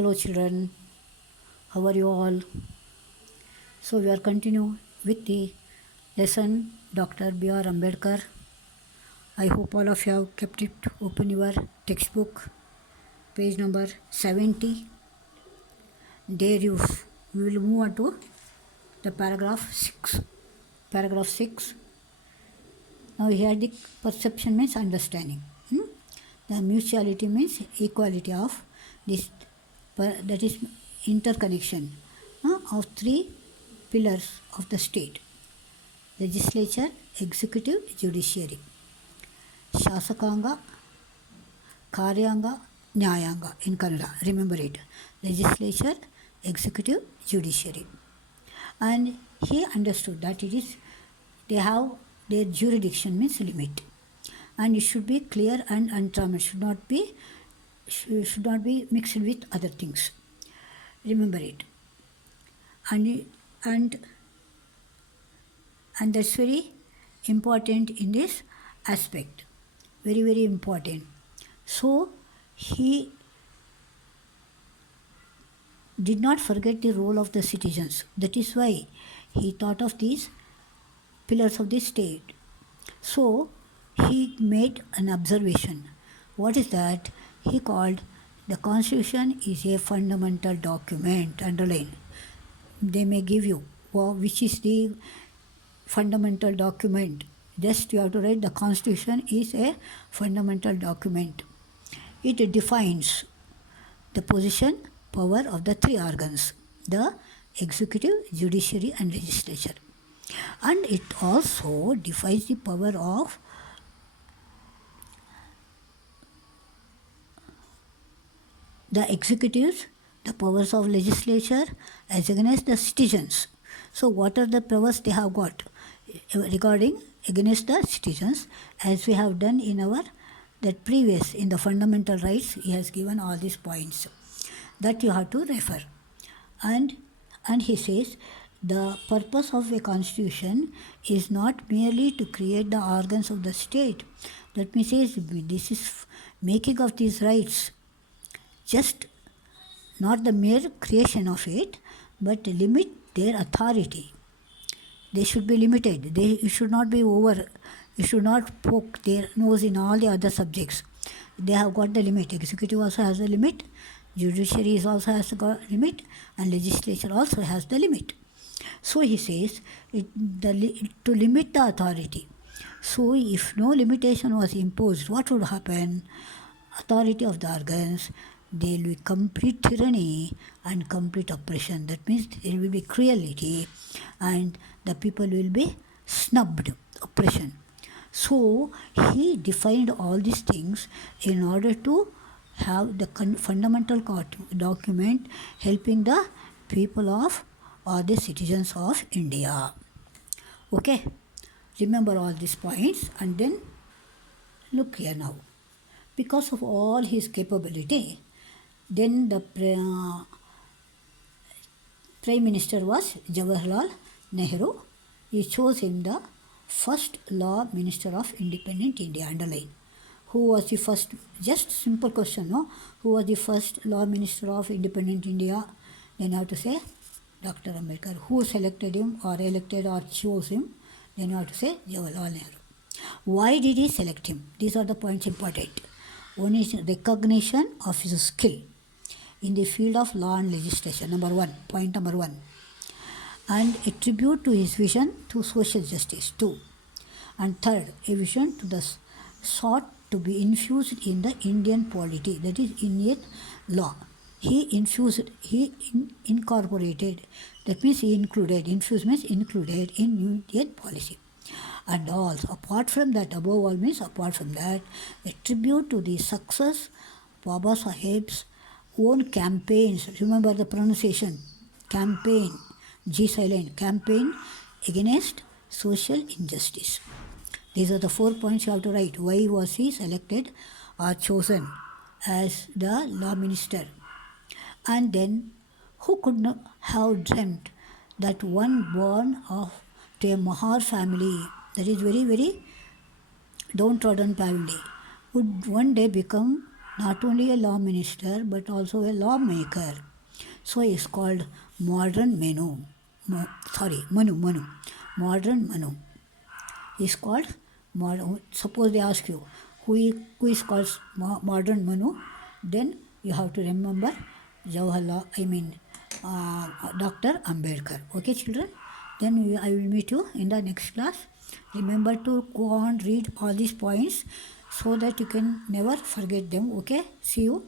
Hello children, how are you all? So we are continue with the lesson Dr. B.R. Ambedkar. I hope all of you have kept it open your textbook, page number 70. Dare use. We will move on to the paragraph 6. Paragraph 6. Now here the perception means understanding. The mutuality means equality of this, that is interconnection of three pillars of the state: legislature, executive, judiciary. Shasakanga, Karyanga, Nyayanga in Kannada. Remember it. Legislature, executive, judiciary. And he understood that they have their jurisdiction means limit, and it should be clear and untrammeled. Should not be mixed with other things. Remember it. And that's very important in this aspect. Very, very important. So he did not forget the role of the citizens. That is why he thought of these pillars of the state. So he made an observation. What is that? He called the Constitution is a fundamental document. Underline. They may give you which is the fundamental document. Just you have to write the Constitution is a fundamental document. It defines the position, power of the three organs: the executive, judiciary, and legislature. And it also defines the power of the executives, the powers of legislature as against the citizens. So what are the powers they have got regarding against the citizens? As we have done in our in the fundamental rights, he has given all these points that you have to refer. And he says the purpose of a constitution is not merely to create the organs of the state. That means this is making of these rights, just not the mere creation of it, but limit their authority. They should be limited. They should not be over. You should not poke their nose in all the other subjects. They have got the limit. Executive also has a limit. Judiciary also has a limit. And legislature also has the limit. So he says to limit the authority. So if no limitation was imposed, what would happen? Authority of the organs, there will be complete tyranny and complete oppression. That means there will be cruelty and the people will be snubbed, oppression. So he defined all these things in order to have the fundamental document helping the people of or the citizens of India. Okay, remember all these points and then look here now. Because of all his capability, then the Prime Minister was Jawaharlal Nehru. He chose him the first Law Minister of Independent India. Underline. Who was the first? Just simple question, no? Who was the first Law Minister of Independent India? Then you have to say Dr. Ambedkar. Who selected him or elected or chose him? Then you have to say Jawaharlal Nehru. Why did he select him? These are the points important. One is recognition of his skill in the field of law and legislation. Point number one. And a tribute to his vision to social justice. 2. And third, a vision to the sought to be infused in the Indian polity, that is Indian law. He incorporated, that means he included, infused means included in Indian policy. And also, apart from that, above all means apart from that, a tribute to the success Baba Saheb's own campaigns. Remember the pronunciation, campaign, G silent, campaign against social injustice. These are the 4 points you have to write. Why was he selected or chosen as the law minister? And then, who could not have dreamt that one born to a Mahar family, that is very, very downtrodden family, would one day become not only a law minister but also a lawmaker. So he is called modern Manu. Manu. Modern Manu. He is called modern. Suppose they ask you who is called modern Manu, then you have to remember Jawaharlal. Dr. Ambedkar. Okay, children. Then I will meet you in the next class. Remember to go on read all these points so that you can never forget them. Okay, see you.